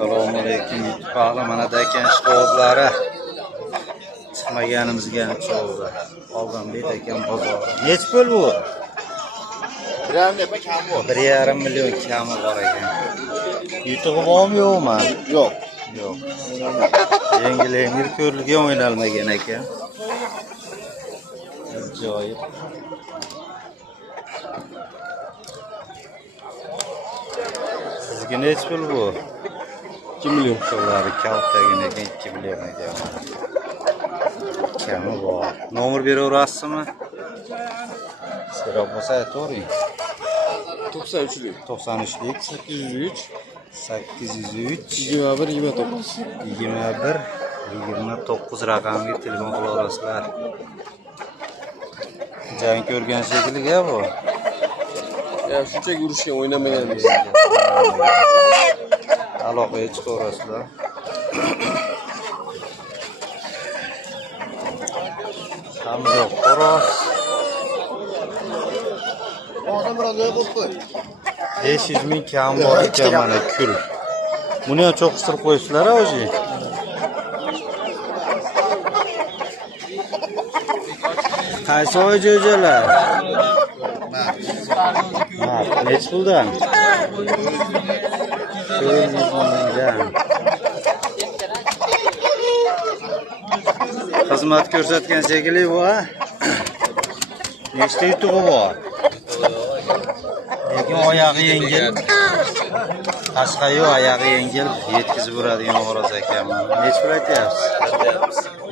Assalomu alaykum. Yutuqli mana ekan shtoblar. Chiqmaganimizga cho'g'di. Olganbek ekan bozor. Nech pul bu? 1,5 million kami bor ekan. Yutug'i bormi yo'qmi? Yo'q. Yo'q. Yengil ko'rilgan o'ynalmagan ekan. Ajoyib. Sizga nech pul bu? 2 million. So'lari kaltagina 2 million ekan. Kami bor. Nomer beraverasizmi? So'rab bo'lsa aytavering. 93lik. 93lik 803 803 21 29. 29 raqamga telefon qila olasizlar. Jang ko'rgan shekilli bu. Ya shunchaki urushgan o'ynamaganmiz. Aloqaga chiqaverasizlar. Hamda xo'roz. Hozir biroz bo'lib qo'y. 500 ming kam bor ekan mana kul. Buni ham cho'qistirib qo'yibsizlar o'zi. Qaysi oy jo'jalar? Nech puldan? 400 mingdan. Xizmat ko'rsatgan shekilli bu, ha? Nechta yutug'i bor? Lekin oyog'i yengil. Qashqayu oyog'i yengil, yetkazib uradigan xo'roz ekan. Nech pul aytyapsiz?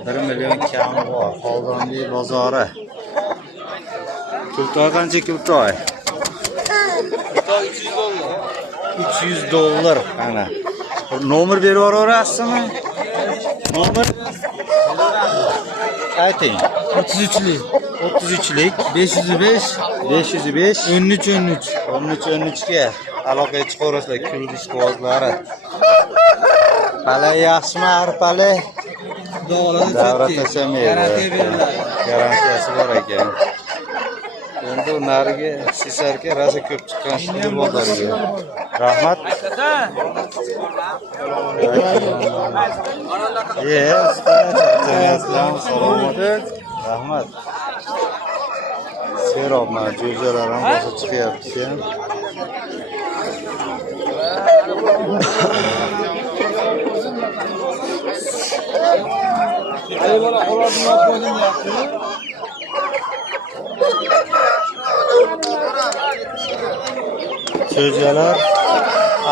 1 million kami bor. Xoldonli bozori. Kultoy qancha kultoy? $300. $300 ana. Nomer berib yuborasizmi? Nomer ayting. 33lik 33lik 505 505 13 ga aloqaga chiqaverasizlar. Kuldish quvozlari. Palay yaxshimi, arpalay? Davra tashamaydi. Garantiyasi bor ekan. Endi nariga sisarga rasa ko'p chiqqan shunday bozorga. Rahmat. Salomat. Rahmat. Serob mana jo'jalar ham bosib chiqyapti ekan. Jo'jalar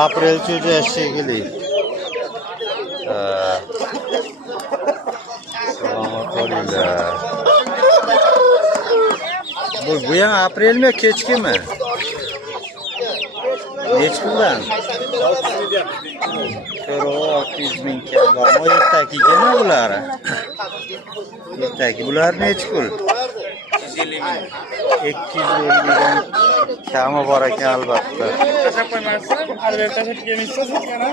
aprel jo'ja shekilli. Salomat bo'linglar. Bu ham aprelmi, kechkimi? Nech puldan? 600 ming kam bor. Ertaki ekan bular. Ertaki bular nech pul? 250 dan kami bor ekan albatta. Tashab qo'ymasdan, albatta tashab kelmaysiz kana.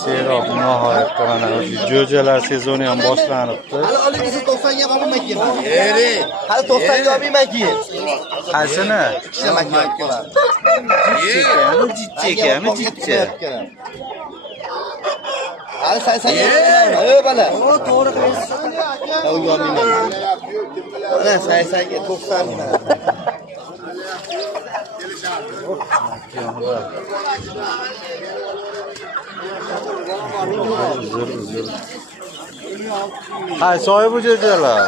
Serob nihoyatda mana jo'jalar sezoni ham boshlanibdi. Hali olingizni 90 ga olmayman keyin. Hali 90 ga olmayman keyin. Qaysini? Jitchekami? Hali 80 ga olmayman. Ey bala. O to'g'ri qilyapsiz. Ha, olmayman. Mana 80 ga 90 ga. Uzr. Qaysi oy bu jo'jalar?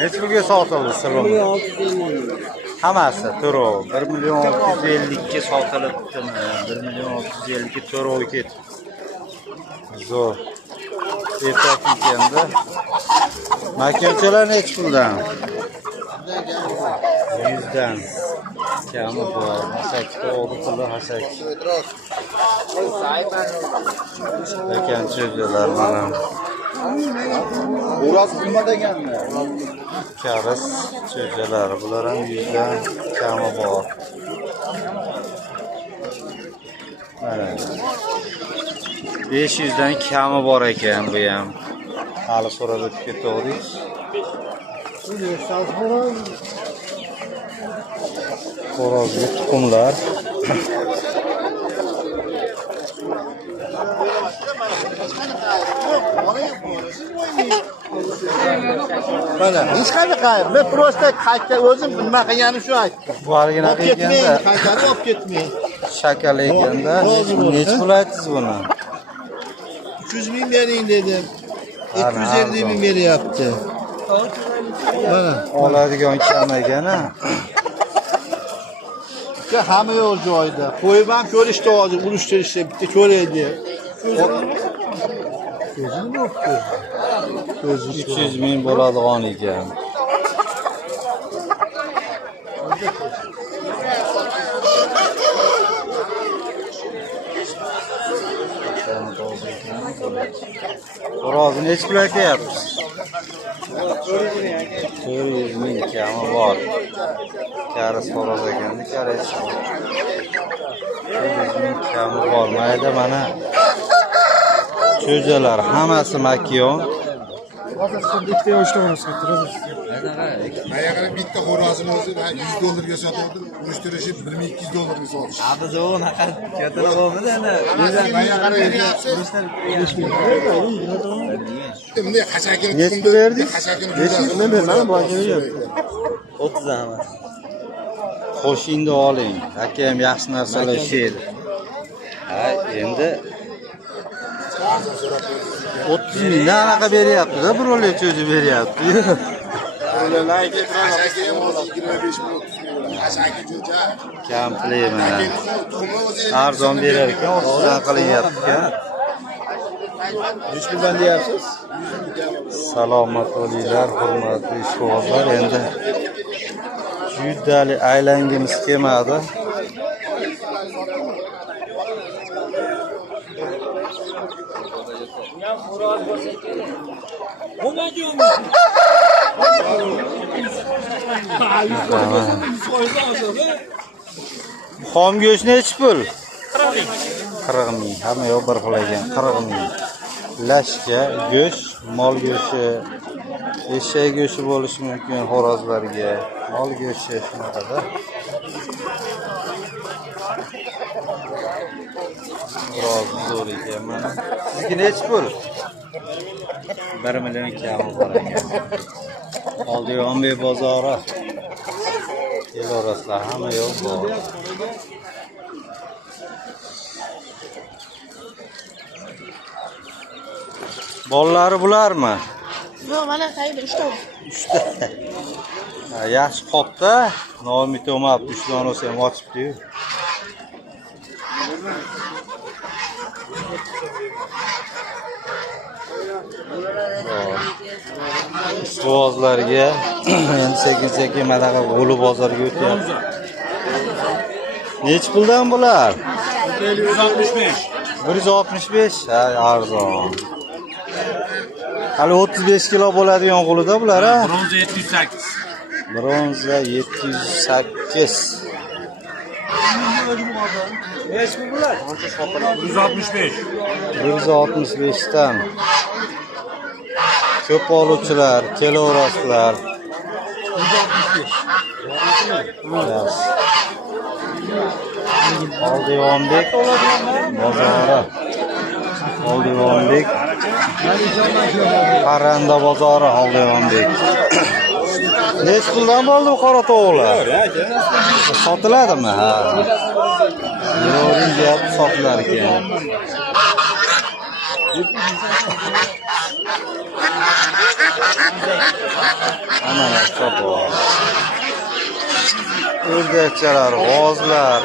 Hech pulga sotildi, salom. Hammasi to'rov. 1 million 650 ga sotilibdimi? 1 million 650 ga to'rov ketdi. Zo'r. Ertak ekanda. Makonchalar nech puldan? 100 dan. Kami bor. Hasakda oldi puli hasak. Lekin jo'jalar mana. Uras nima deganmi? Karis jo'jalar, bular ham 100 dan kami bor. Mana 500 dan kami bor ekan bu ham. Hali so'rab o'tib ketdik. Xo'rozli tuxumlar. Mana, hech qanaqa. Men prosta qayta o'zim nima qilganim shu aytdim. Bu haligina Olib ketmang, ekanda qaytarib olib ketmang. shakal ekanda necha pul aytdingiz buni? 300 ming bering dedim. Ana, 250 ming beryapti. Mana, Oladigan kam ekan-a. hamma yo'q joyida. Qo'yib ham ko'rishdi hozir, urishtirishdi, bitta ko'raydi. Ko'zini bo'pti. 300 ming bo'ladigan ekan. Xo'rozni necha pul aytyapsiz? 400 ming kami bor. Karis xo'roz ekanda, karis. 400 ming kami bor. Mayda mana cho'jalar hammasi makiyon. Ayaqini bitta xo'rozini o'zi $100 sotadi, uyushtirishi $1200 sotish. Biz unaqa kattalar bo'lmadi ana. Bunday hashakini Necha berdik? hashakini Men bermadim, boyga berdim. 30 emas. Qo'shingni oling. Akam yaxshi narsalar ishlaydi. Ha, endi 30 ming anaqa beryapti-da, birovlar cho'zi beryapti. hashaki ham hozir 25 ming 30 ming. Hashaki jo'ja. Kamplay mana. Arzon berar ekan, 30 dan qilyapti-ku. Necha puldan deyapsiz? Salomat bo'linglar, hurmatli ishqibozlar. Endi juddali aylangimiz kelmadi. Xom go'sht nechi pul? 40 ming. Hamma yo'q bir xil ekan, 40 ming. Lashka go'sht, mol go'shti, eshak go'shti bo'lishi mumkin xo'rozlarga. Mol go'shti shunaqada. Xo'roz zo'r ekan mana. Sizga nechi pul? 1 million kami bor ekan. Oldiyombey bozori. Keloraslar hamma yo'q bor. Bollari bularmi? Yo'q, mana qayda 3 ta. 3 ta. Yaxshi qopda, nomi to'mab 3 dona olsa ham ochibdi-yu. Suvozlarga endi sekin-sekin mana bu G'ulu bozoriga o'tyapti. Necha puldan bular? 165. 165. Ha, arzon. Hali 35 kilo bo'ladigan G'uluda bular, ha? Bronza 708. Bronza 708. Necha pul bular? 165. 165 dan. Ko'p oluvchilar, kelaverasizlar. 165. Oldiyonbek bozori. Oldiyonbek. Parranda bozori Oldiyonbek. Necha puldan bo'ldi bu qora tovuqlar? Sotiladimi? Ha. Yo'q, gap sotilar ekan. Ana cho'po. O'rdakchalar, g'ozlar.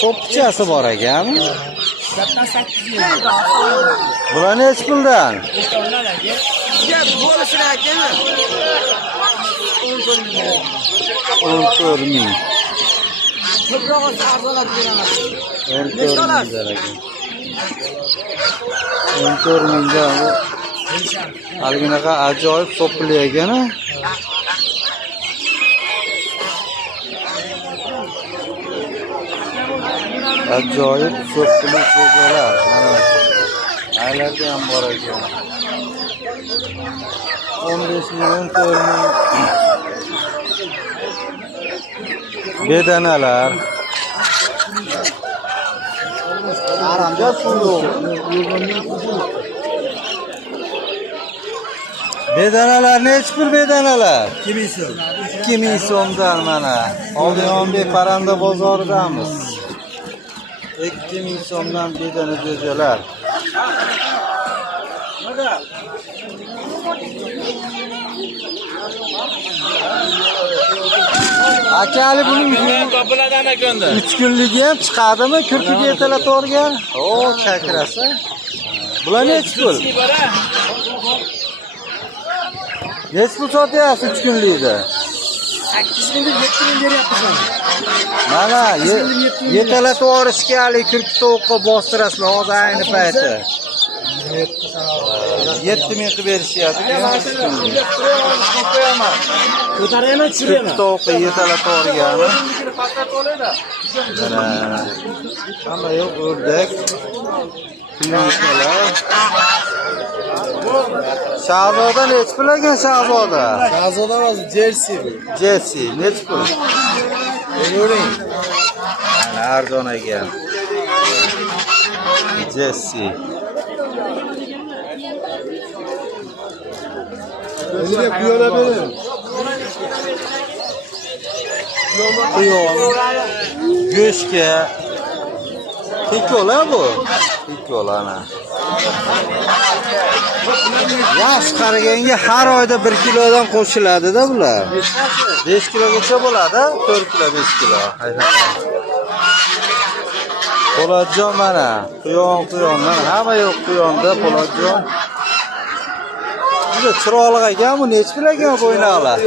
So'pchasi bor ekan. Bular necha puldan? Bo'lishini aytaymi? 14 ming. Ko'proq arzonlab beraman. 14 ming ekan. 14 mingdan bu. Alginaqa ajoyib so'pli ekan-a. Ajoyib so'qqili ko'zalar. Mana aylarda ham bor ekan. 15 million to'rni. Bedanalar. Aramjon pulu. Bedanalar nechi pul bedanalar? 2000 so'm. 2000 so'mdan mana. Oldiyombek parranda bozoridamiz. 2000 so'mdan bedana jo'jalar. Akali buning Topiladi anakonda. 3 kunligi ham chiqadimi? Kirkiga ertalab O, kakrasa. Bular nechi pul? Nechi pul sotyapsiz 3 kunlikda? 8 ming 7 ming beryapmiz mana. Mana yetalab o'rishga hali kirki tovuqqa bostirasizlar hozir ayni payti. 7000 qilib berishyapti. Ko'taraman, tushiraman. Tovuqqa yetalab o'rgani. Mana hamma yo'q o'rdak. Kunlar. Shahzoda nechi pul ekan Shahzoda? Shahzoda hozir Jersey. Jersey nechi pul? Ko'ring. Mana arzon ekan. Jersey. Eline kuyona benim. Quyon, go'shtga tekkola bu. Tekkola ana. Yosh qaraganga har oyda 1 kilodan qo'shiladi-da bular. 5 kilogacha bo'ladi, 4 kilo, 5 kilo. Po'latjon mana, quyondan hamma yo'q quyonda Po'latjon. Juda chiroyli ekan bu, nechi pul ekan bo'ynoqlar?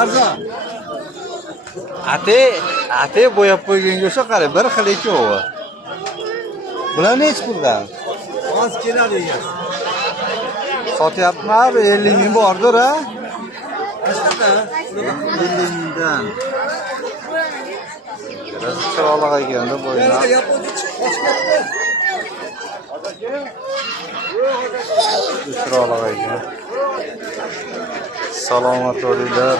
Arzon. Ate bo'yab qo'yganga o'sha qarang, bir xil ekan u. Bular nechi puldan? Hozir keladi ekan. Sotyapman, 50 ming bordir a? 50 mingdan. Biraz chiroyli ekanda bo'ynoq. Yaponcha chiqib Chiroyli ekan. Salomat bo'linglar.